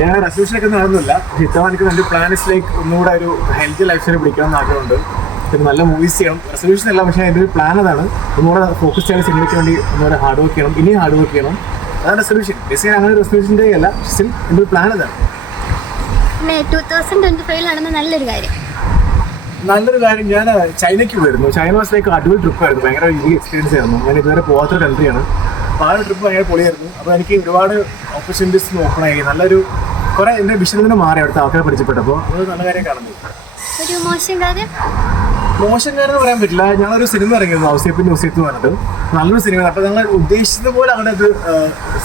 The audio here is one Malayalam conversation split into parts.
ഞാൻ റെസൊല്യൂഷനൊക്കെ നടന്നില്ല. പക്ഷെ ഇത്തവണ എനിക്ക് എൻ്റെ പ്ലാൻ ഇസ് ലൈക്ക് ഒന്നുകൂടെ ഒരു ഹെൽത്തി ലൈഫ് സ്റ്റൈൽ പിടിക്കണം എന്ന് ആഗ്രഹമുണ്ട്. പിന്നെ നല്ല മൂവീസ് ചെയ്യണം. റെസൊല്യൂഷൻ അല്ല, പക്ഷേ എൻ്റെ ഒരു പ്ലാൻ അതാണ്. ഒന്നുകൂടെ ഫോക്കസ് ചെയ്യാൻ സിനിമയ്ക്ക് വേണ്ടി ഒന്നുകൂടെ ഹാർഡ് വർക്ക് ചെയ്യണം, ഇനിയും ഹാർഡ് വർക്ക് ചെയ്യണം. അതാണ് റെസൊല്യൂഷൻ. ബേസിക്കലി അങ്ങനെ ഒരു റെസൊല്യൂഷൻ്റെ അല്ല, സ്റ്റിൽ എൻ്റെ ഒരു പ്ലാൻ അതാണ്. 2025 നടന്ന നല്ലൊരു കാര്യം, ഞാൻ ചൈനയ്ക്ക് പോയിരുന്നു. ചൈന വാസ് ലൈക്ക് അടിപൊളി ട്രിപ്പായിരുന്നു. ഭയങ്കര യൂണിക് എക്സ്പീരിയൻസ് ആയിരുന്നു. ഞാൻ ഇതുവരെ പോകാത്തൊരു കൺട്രിയാണ്. അപ്പോൾ ആ ഒരു ട്രിപ്പ് ഭയങ്കര പൊളിയായിരുന്നു. അപ്പോൾ എനിക്ക് ഒരുപാട് ഓപ്പർച്യൂണിറ്റീസ് ഓപ്പണായി. നല്ലൊരു കുറേ എൻ്റെ വിഷയത്തിൽ നിന്ന് മാറി അവിടുത്തെ ആൾക്കാരെ പരിചയപ്പെട്ടപ്പോൾ അത് നല്ല കാര്യം കാണുന്നത്. ഒരു മോശം കാര്യം എന്ന് പറയാൻ പറ്റില്ല. ഞങ്ങളൊരു സിനിമ ഇറങ്ങിയിരുന്നു, ഔസേപ്പിൻ്റെ ഔസേപ്പ് എന്ന് പറഞ്ഞിട്ട്. നല്ലൊരു സിനിമയാണ്. അപ്പോൾ ഞങ്ങൾ ഉദ്ദേശിച്ചത് പോലെ അവിടെ അത്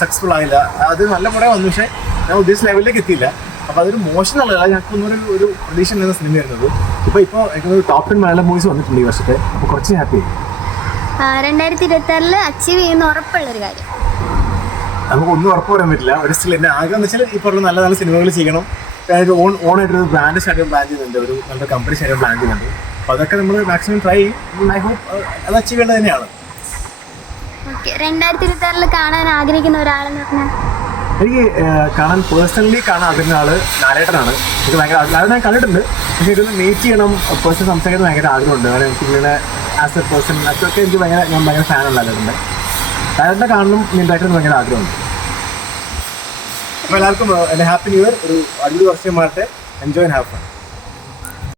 സക്സസ്ഫുൾ ആയില്ല. അത് നല്ല പടം വന്നു, പക്ഷേ ഞാൻ ഉദ്ദേശിച്ച ലെവലിലേക്ക് എത്തിയില്ല. അപ്പോൾ അതൊരു മോശം എന്നുള്ളതല്ല, ഞങ്ങൾക്ക് ഒന്നൊരു പ്രതീക്ഷ ഉണ്ടായിരുന്ന സിനിമയായിരുന്നത്. ഇപ്പോൾ എനിക്ക് ടോപ്പ് 10 മലയാളം മൂവീസ് വന്നിട്ടുണ്ട് ഈ വർഷത്തെ. അപ്പോൾ കുറച്ച് ഹാപ്പി. 2026 അച്ചീവ് ചെയ്യുന്ന ഉറപ്പുള്ളൊരു കാര്യം നമുക്ക് ഒന്നും ഉറപ്പ് പറയാൻ പറ്റില്ല. ഒരു സ്റ്റിൽ എൻ്റെ ആഗ്രഹം എന്ന് വെച്ചാൽ ഈ പറഞ്ഞ നല്ല നല്ല സിനിമകൾ ചെയ്യണം. ഓണായിട്ടൊരു ബ്രാൻഡ് സ്റ്റാർട്ട് പ്ലാൻ ചെയ്യുന്നുണ്ട്, ഒരു നല്ല കമ്പനി സ്റ്റാർട്ട് പ്ലാൻ ചെയ്യുന്നുണ്ട്. അപ്പോൾ അതൊക്കെ നമ്മൾ മാക്സിമം ട്രൈ ചെയ്യും. ഐ ഹോപ്പ് അത് അച്ചീവ് ചെയ്യേണ്ടത് തന്നെയാണ്. 2026 കാണാൻ ആഗ്രഹിക്കുന്ന ഒരാളെന്ന് പറഞ്ഞാൽ എനിക്ക് പേഴ്സണലി കാണാൻ ആഗ്രഹിക്കുന്ന ആള് ലാലേട്ടനാണ്. എനിക്ക് ഭയങ്കര അത് ഞാൻ കണ്ടിട്ടുണ്ട്, പക്ഷേ ഇതൊന്ന് മീറ്റ് ചെയ്യണം, പേഴ്സൺ സംസാരിക്കുന്നത് ഭയങ്കര ആഗ്രഹമുണ്ട്. കാരണം എനിക്ക് ഇങ്ങനെ ആസ് എ പേഴ്സൺ അതൊക്കെ എനിക്ക് ഞാൻ ഭയങ്കര ഫാനുള്ള ലാലേട്ടൻ്റെ. ലാലേട്ടനെ കാണണം ഉണ്ടാക്കുന്നത് ഭയങ്കര ആഗ്രഹമുണ്ട്. അപ്പോൾ എല്ലാവർക്കും എൻ്റെ ഹാപ്പി ന്യൂ ഇയർ. ഒരു അടിപൊളി വർഷം മാറട്ടെ. Enjoy and have fun.